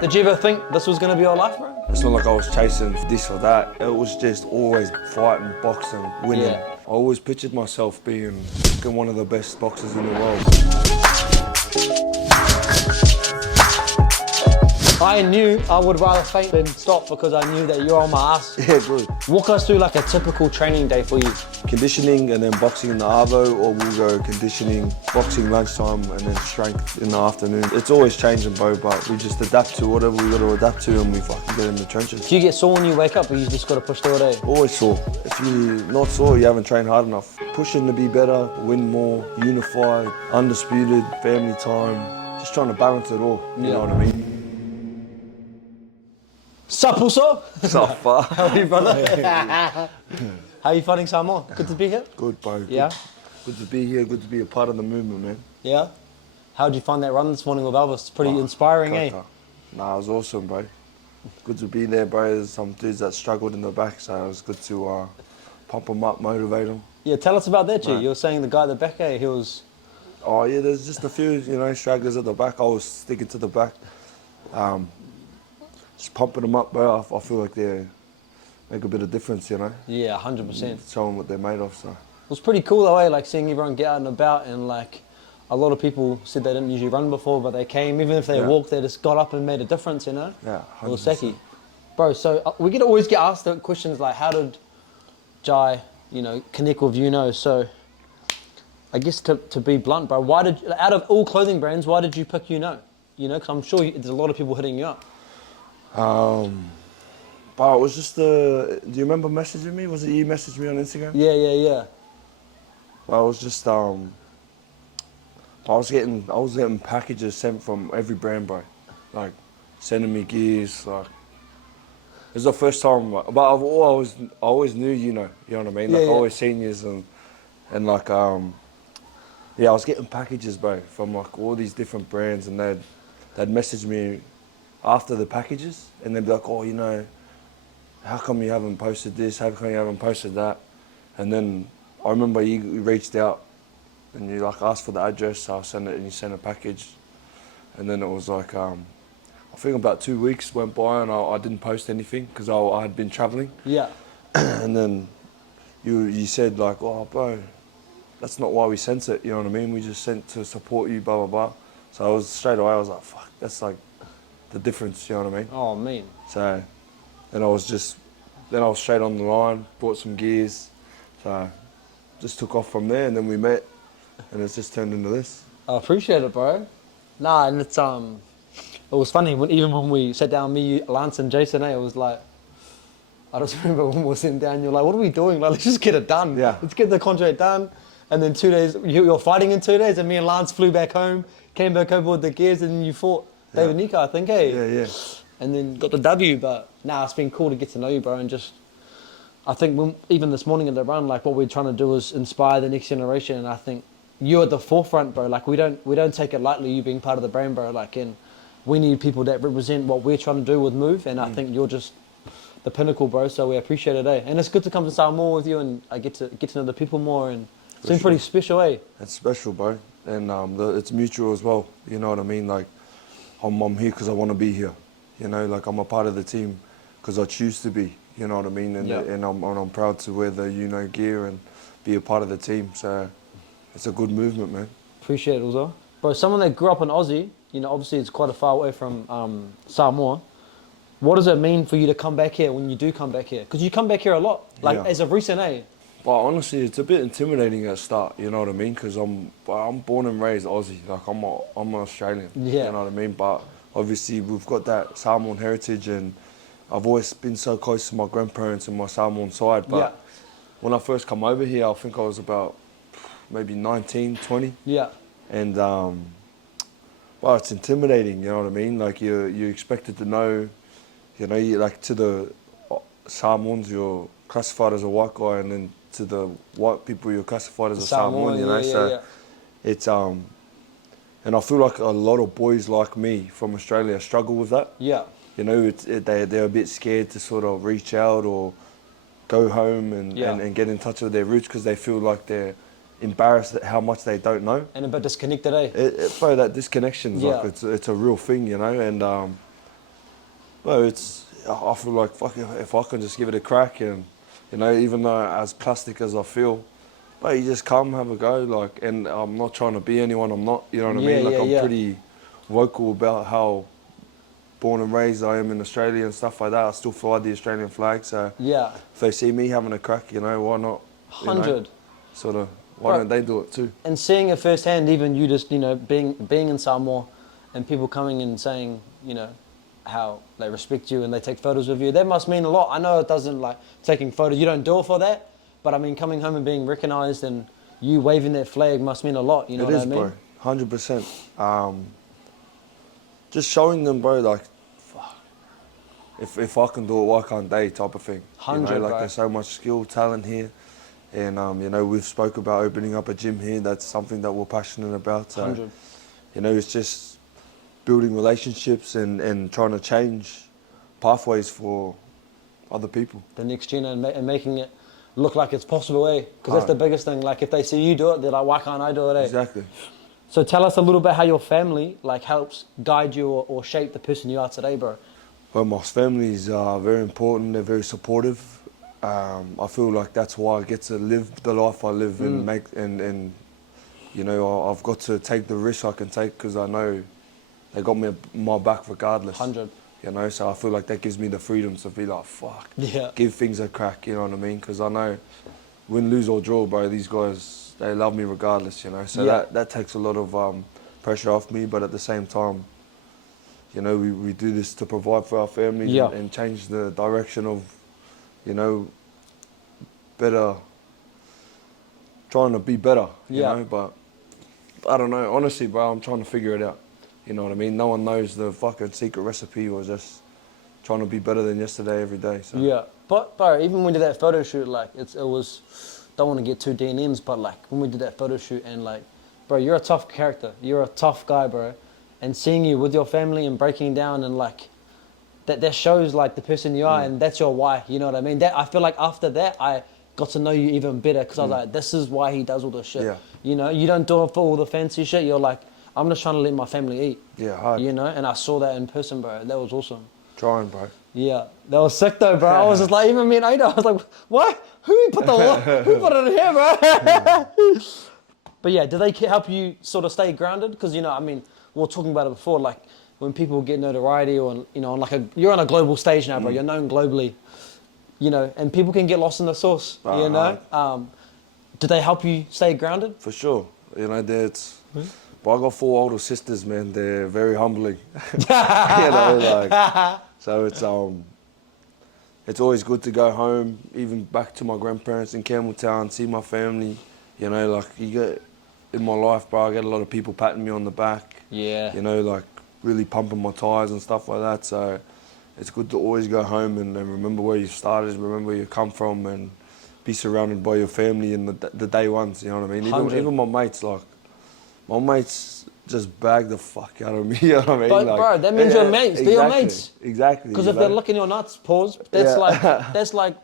Did you ever think this was gonna be your life, bro? It's not like I was chasing this or that. It was just always fighting, boxing, winning. Yeah. I always pictured myself being one of the best boxers in the world. I knew I would rather faint than stop because I knew that you're on my ass. Yeah, good. Walk us through like a typical training day for you. Conditioning and then boxing in the arvo, or we'll go conditioning, boxing lunchtime, and then strength in the afternoon. It's always changing, bro, but we just adapt to whatever we got to adapt to, and we fucking get in the trenches. Do you get sore when you wake up, or you just got to push through it? Always sore. If you're not sore, you haven't trained hard enough. Pushing to be better, win more, unified, undisputed, family time. Just trying to balance it all, you know what I mean? Sup, Uso? So far. How are you, brother? How are you finding Samoa? Good to be here? Good, bro. Yeah? Good to be here, good to be a part of the movement, man. Yeah? How did you find that run this morning with Elvis? Pretty inspiring, eh? Nah, it was awesome, bro. Good to be there, bro. There's some dudes that struggled in the back, so it was good to pump them up, motivate them. Yeah, tell us about that, G. Right. You were saying the guy at the back, eh? He was... Oh, yeah, there's just a few, stragglers at the back. I was sticking to the back. Just pumping them up, bro. I feel like they make a bit of difference, Yeah, 100%. Show them what they're made of, so. It was pretty cool though, eh? Like seeing everyone get out and about, and like a lot of people said they didn't usually run before, but they came. Even if they walked, they just got up and made a difference, Yeah, 100%. It was Seki. Bro, so we could always get asked the questions like, how did Jai, connect with YOUKNOW? So I guess to be blunt, bro, out of all clothing brands, why did you pick YOUKNOW? Because I'm sure there's a lot of people hitting you up. But it was just do you remember messaging me? Was it you messaged me on Instagram? Yeah. Well, I was just I was getting packages sent from every brand, bro. Like sending me gears, like it was the first time. But I always knew you know what I mean. Like I always seen yous and like I was getting packages, bro, from like all these different brands, and they'd message me after the packages, and they'd be like, oh, how come you haven't posted this? How come you haven't posted that? And then I remember you reached out and you like asked for the address, so I sent it and you sent a package. And then it was like, I think about 2 weeks went by and I didn't post anything because I had been traveling. Yeah. And then you said like, oh bro, that's not why we sent it, you know what I mean? We just sent to support you, blah, blah, blah. So straight away I was like, fuck, that's like the difference, you know what I mean? Oh, man. So, then I was straight on the line, bought some gears, so just took off from there, and then we met, and it's just turned into this. I appreciate it, bro. Nah, and it's it was funny even when we sat down, me, you, Lance, and Jason. It was like, I just remember when we were sitting down, you're like, "What are we doing? Like, let's just get it done. Yeah. Let's get the contract done." And then 2 days, you're fighting in 2 days, and me and Lance flew back home, came back over with the gears, and then you fought David Nika, I think, eh? Yeah. And then got the W, but it's been cool to get to know you, bro, and just, I think even this morning at the run, like what we're trying to do is inspire the next generation, and I think you're at the forefront, bro. Like we don't take it lightly, you being part of the brand, bro. Like, and we need people that represent what we're trying to do with Move, and I think you're just the pinnacle, bro. So we appreciate it, eh? And it's good to come to Samoa with you, and I get to know the people more, and it's been pretty special, eh? It's special, bro, and it's mutual as well. You know what I mean? Like I'm here because I want to be here. Like I'm a part of the team because I choose to be, you know what I mean? And I'm proud to wear the YOUKNOW gear and be a part of the team. So it's a good movement, man. Appreciate it, Uzo. Bro, someone that grew up in Aussie, obviously it's quite a far away from Samoa. What does it mean for you to come back here when you do come back here? Because you come back here a lot, as of recent, eh? But honestly, it's a bit intimidating at the start, you know what I mean? Because I'm born and raised Aussie, like I'm an Australian, you know what I mean? But obviously we've got that Samoan heritage, and I've always been so close to my grandparents and my Samoan side. But when I first come over here, I think I was about maybe 19, 20. Yeah. And it's intimidating, you know what I mean? Like you're expected to know, you like to the Samoans, you're classified as a white guy, and then to the white people, you're classified as a Samoan, it's and I feel like a lot of boys like me from Australia struggle with that. Yeah. They're a bit scared to sort of reach out or go home and get in touch with their roots because they feel like they're embarrassed at how much they don't know. And a bit disconnected, eh? Bro, that disconnection, like it's a real thing, and But I feel like, fuck, if I can just give it a crack and, you know, even though as plastic as I feel, but you just come, have a go, like, and I'm not trying to be anyone, I'm not, you know what I mean? Like, I'm pretty vocal about how born and raised I am in Australia and stuff like that. I still fly the Australian flag, so if they see me having a crack, you know, why not? 100. Sort of, why don't they do it too? And seeing it firsthand, even you just, you know, being in Samoa and people coming and saying, you know, how they respect you and they take photos of you, that must mean a lot. I know it doesn't, like, taking photos, you don't do it for that, but I mean, coming home and being recognised and you waving that flag must mean a lot, you know what I mean? It is, bro, 100%. Just showing them, bro, like, fuck, if I can do it, why can't they, type of thing. 100, you know, like, bro. there's so much skill, talent here. And, you know, we've spoke about opening up a gym here. That's something that we're passionate about. So, 100. you know, it's just building relationships and trying to change pathways for other people. The next gen and making it look like it's possible, eh? Because that's the biggest thing. Like, if they see you do it, they're like, why can't I do it, eh? Exactly. So tell us a little bit how your family, like, helps guide you or shape the person you are today, bro. Well, my family's very important. They're very supportive. I feel like that's why I get to live the life I live and make, and you know, I've got to take the risk I can take because I know they got me my back regardless. 100. You know, so I feel like that gives me the freedom to be like, fuck, Yeah. give things a crack, you know what I mean? Because I know win, lose or draw, bro, these guys, they love me regardless, you know? So that takes a lot of pressure off me, but at the same time, you know, we do this to provide for our families and change the direction of, you know, better, trying to be better, you know? But I don't know, honestly, bro, I'm trying to figure it out. You know what I mean? No one knows the fucking secret recipe. Or just trying to be better than yesterday every day. So. Yeah, but bro, even when we did that photo shoot, like, it was, don't want to get too D&Ms, but like, when we did that photo shoot and like, bro, you're a tough character. You're a tough guy, bro. And seeing you with your family and breaking down and like, that shows like the person you are and that's your why, you know what I mean? That I feel like after that, I got to know you even better because I was like, this is why he does all this shit. Yeah. You know, you don't do it for all the fancy shit. You're like, I'm just trying to let my family eat. Yeah, hard. You know, and I saw that in person, bro. That was awesome. Trying, bro. Yeah, that was sick though, bro. I was just like, even me and Ada, I was like, what? Who put it in here, bro? But yeah, do they help you sort of stay grounded? Because, you know, I mean, we were talking about it before, like when people get notoriety or, you know, on like you're on a global stage now, bro. You're known globally, you know, and people can get lost in the sauce, you know? Do they help you stay grounded? For sure. You know, but I got 4 older sisters, man. They're very humbling. You know, like, so it's always good to go home, even back to my grandparents in Campbelltown, see my family. You know, like you get in my life, bro. I get a lot of people patting me on the back. Yeah. You know, like really pumping my tires and stuff like that. So it's good to always go home and remember where you started, remember where you come from, and be surrounded by your family and the day ones. You know what I mean? Even my mates, like. My mates just bag the fuck out of me, you know what I mean? But like, bro, that means you're mates. Exactly, They're your mates. Exactly. Because if they're licking your nuts, pause. That's like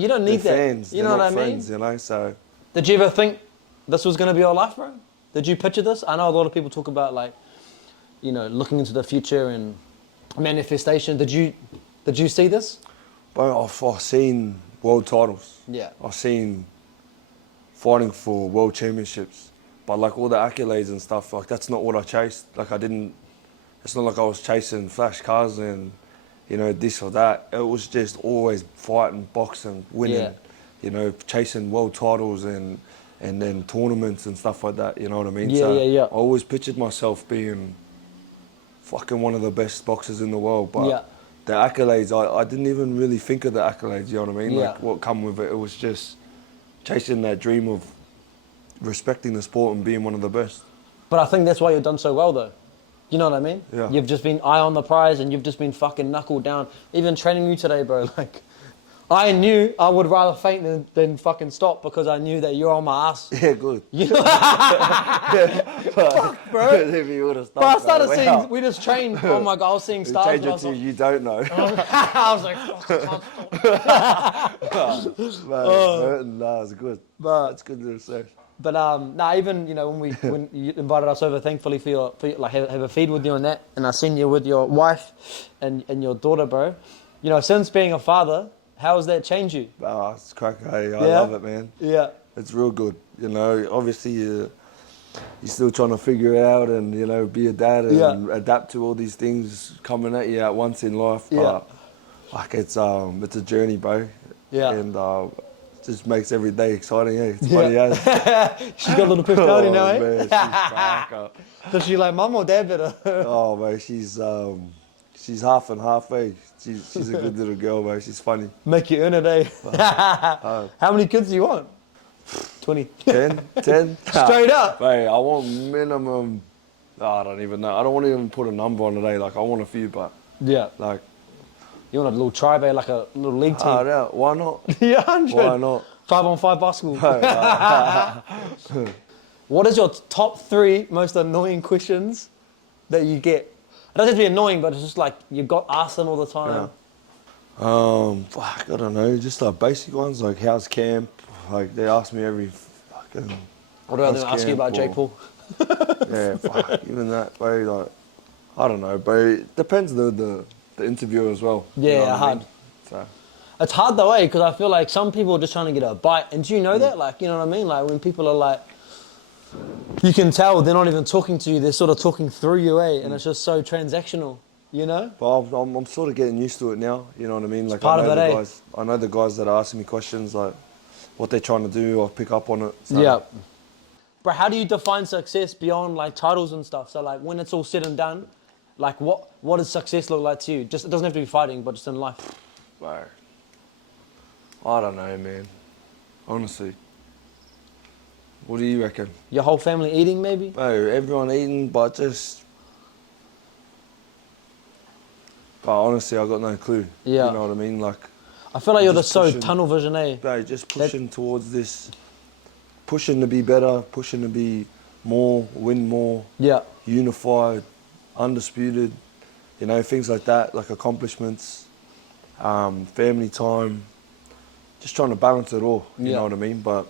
you don't need that. Fans. You know what I mean? Friends, you know, so. Did you ever think this was going to be your life, bro? Did you picture this? I know a lot of people talk about like, you know, looking into the future and manifestation. Did you see this? Bro, I've seen world titles. Yeah. I've seen fighting for world championships. But like all the accolades and stuff, like that's not what I chased. Like it's not like I was chasing flash cars and, you know, this or that. It was just always fighting, boxing, winning, you know, chasing world titles and then tournaments and stuff like that, you know what I mean? Yeah. I always pictured myself being fucking one of the best boxers in the world. But the accolades, I didn't even really think of the accolades, you know what I mean? Like what come with it, it was just chasing that dream of respecting the sport and being one of the best. But I think that's why you've done so well, though. You know what I mean? Yeah. You've just been eye on the prize and you've just been fucking knuckled down. Even training you today, bro, like, I knew I would rather faint than fucking stop because I knew that you're on my ass. Yeah, good. You know? Fuck, bro. If you would have stopped, But I started seeing, we just trained, oh my God, I was seeing stars. Change it to you don't know. I was like, fuck, I can't stop. Man, it's good. But It's good to say. But even when you invited us over, thankfully for your like have a feed with you and that, and I seen you with your wife and your daughter, bro. You know, since being a father, how has that changed you? Oh, it's crack, hey, I Yeah? love it, man. Yeah. It's real good. You know, obviously you're still trying to figure it out and, you know, be a dad and adapt to all these things coming at you at once in life. Yeah. But like it's a journey, bro. Yeah. And just makes every day exciting. Eh? It's Yeah. funny as. She's got a little personality now, eh? Man, she's cracker. Does she like mum or dad better? Oh man, she's half and half. Eh? She's a good little girl, man. She's funny. Make you earn it, eh? How many kids do you want? 20. 10? Straight up. Mate, I want minimum. I don't even know. I don't want to even put a number on it. Eh? Like I want a few, but Yeah. like. You want a little tribe, eh? Like a little league team. Yeah, why not? Yeah, 100. Why not? 5-on-5 basketball. What is your top 3 most annoying questions that you get? It doesn't have to be annoying, but it's just like you got asked them all the time. Fuck, I don't know. Just like basic ones, like how's camp? Like they ask me every fucking. What about them asking you about Jake Paul? Yeah, fuck, even that, bro. Like, I don't know, bro. It depends the interviewer as well. Yeah, you know what I hard. mean? So. It's hard though, eh? Because I feel like some people are just trying to get a bite. And do you know that? Like, you know what I mean? Like when people are like, you can tell they're not even talking to you. They're sort of talking through you, eh? And it's just so transactional, you know? But I'm sort of getting used to it now. You know what I mean? Like part I know of it, the eh? guys. I know the guys that are asking me questions, like what they're trying to do. I'll pick up on it. So. Yeah. But how do you define success beyond like titles and stuff? So like when it's all said and done, like what does success look like to you? Just it doesn't have to be fighting, but just in life. Bro, I don't know, man. Honestly. What do you reckon? Your whole family eating, maybe? Bro, everyone eating, but just. But honestly, I got no clue. Yeah. You know what I mean? Like. I feel like you're just so pushing- tunnel vision, eh? Bro, just pushing towards this. Pushing to be better, pushing to be more, win more, Yeah. unified, undisputed, you know, things like that, like accomplishments, family time, just trying to balance it all, you know what I mean? But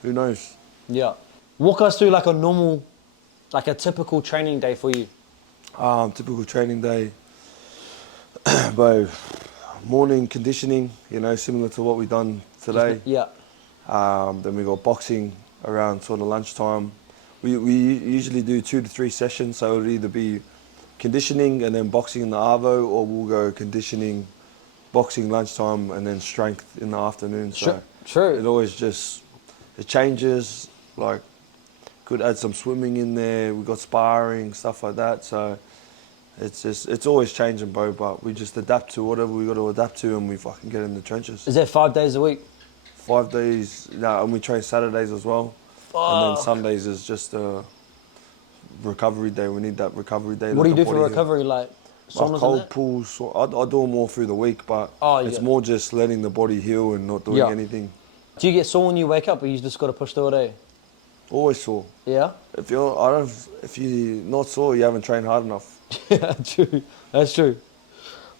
who knows? Yeah. Walk us through like a normal, like a typical training day for you. Typical training day, bro, morning conditioning, you know, similar to what we've done today. Yeah. Then we got boxing around sort of lunchtime. We usually do 2 to 3 sessions, so it'll either be conditioning and then boxing in the arvo, or we'll go conditioning, boxing lunchtime, and then strength in the afternoon. So True. it always it changes. Like, could add some swimming in there. We got sparring, stuff like that. So it's always changing, bro. But we just adapt to whatever we got to adapt to, and we fucking get in the trenches. Is that 5 days a week? 5 days, and we train Saturdays as well. And then Sundays is just a recovery day. We need that recovery day. What do you do for recovery? Like saunas cold and that? pools. I do them more through the week, but it's yeah. more just letting the body heal and not doing anything. Do you get sore when you wake up, or you just got to push through it, eh? Always sore. Yeah? If you're not sore, you haven't trained hard enough. Yeah, true. That's true.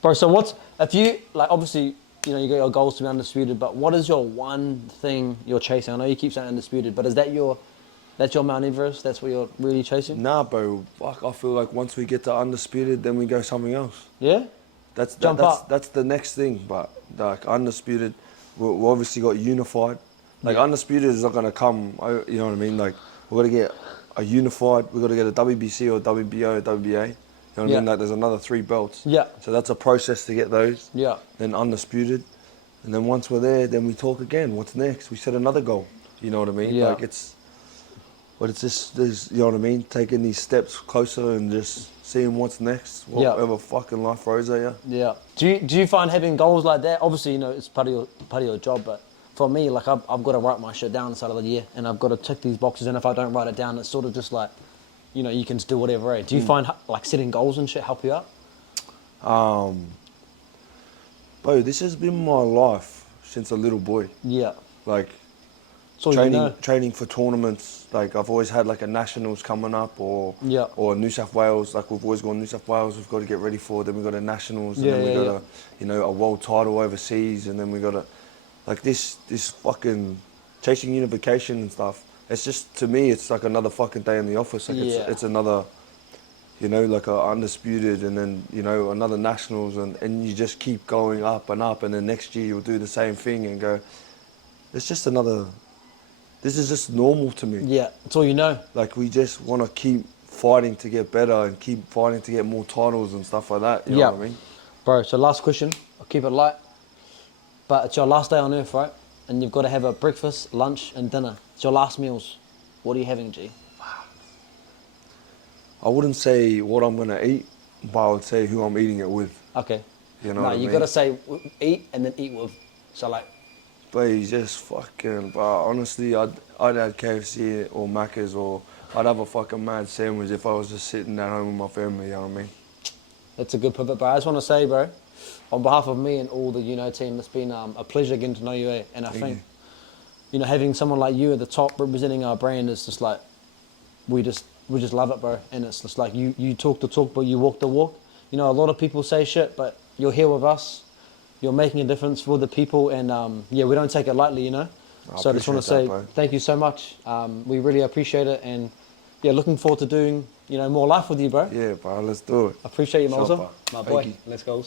Bro, so if you, like obviously, you know, you got your goals to be undisputed, but what is your one thing you're chasing? I know you keep saying undisputed, but is that's your Mount Everest? That's what you're really chasing? Nah, bro. Fuck, I feel like once we get to undisputed, then we go something else. Yeah? That's up. That's the next thing. But like undisputed, we obviously got unified. Like undisputed is not gonna come. You know what I mean? Like we got to get a unified. We got to get a WBC or WBO or WBA. You know what I mean? Like there's another 3 belts. Yeah. So that's a process to get those. Yeah. Then undisputed, and then once we're there, then we talk again. What's next? We set another goal. You know what I mean? Yeah. Like but it's just, you know what I mean? Taking these steps closer and just seeing what's next. Whatever fucking life throws at you. Yeah. Do you find having goals like that? Obviously, you know, it's part of your job, but for me, like I've got to write my shit down inside of the year, and I've got to tick these boxes. And if I don't write it down, it's sort of just like, you know, you can just do whatever. Eh? Do you find like setting goals and shit help you out? Bro, this has been my life since a little boy. Yeah. Like training for tournaments. Like I've always had like a nationals coming up or New South Wales. Like we've always gone New South Wales. We've got to get ready for. Then we got a nationals, and then we got a, you know, a world title overseas, and then we got a, like this fucking chasing unification and stuff. It's just, to me, it's like another fucking day in the office. Like Yeah. it's another, you know, like a undisputed, and then, you know, another nationals, and you just keep going up, and then next year you'll do the same thing and go, it's just another, this is just normal to me. Yeah, it's all you know. Like, we just want to keep fighting to get better and keep fighting to get more titles and stuff like that, you know what I mean? Bro, so last question, I'll keep it light. But it's your last day on earth, right? And you've got to have a breakfast, lunch and dinner. It's your last meals. What are you having, G? I wouldn't say what I'm going to eat, but I would say who I'm eating it with. Okay. You know what I you mean? got to say eat and then eat with. So like... But he's just fucking, but honestly, I'd have KFC or Macca's, or I'd have a fucking mad sandwich if I was just sitting at home with my family, you know what I mean? That's a good pivot, bro. I just want to say, bro, on behalf of me and all the YOUKNOW team, it's been a pleasure getting to know you, and I think, you know, having someone like you at the top representing our brand is just like, we just love it, bro. And it's just like, you talk the talk, but you walk the walk. You know, a lot of people say shit, but you're here with us. You're making a difference for the people, and yeah, we don't take it lightly, you know. So I just want to say thank you so much. We really appreciate it, and yeah, looking forward to doing, you know, more life with you, bro. Yeah, bro, let's do it. I appreciate you, Malta. Shopper. My boy. Thank you. Let's go.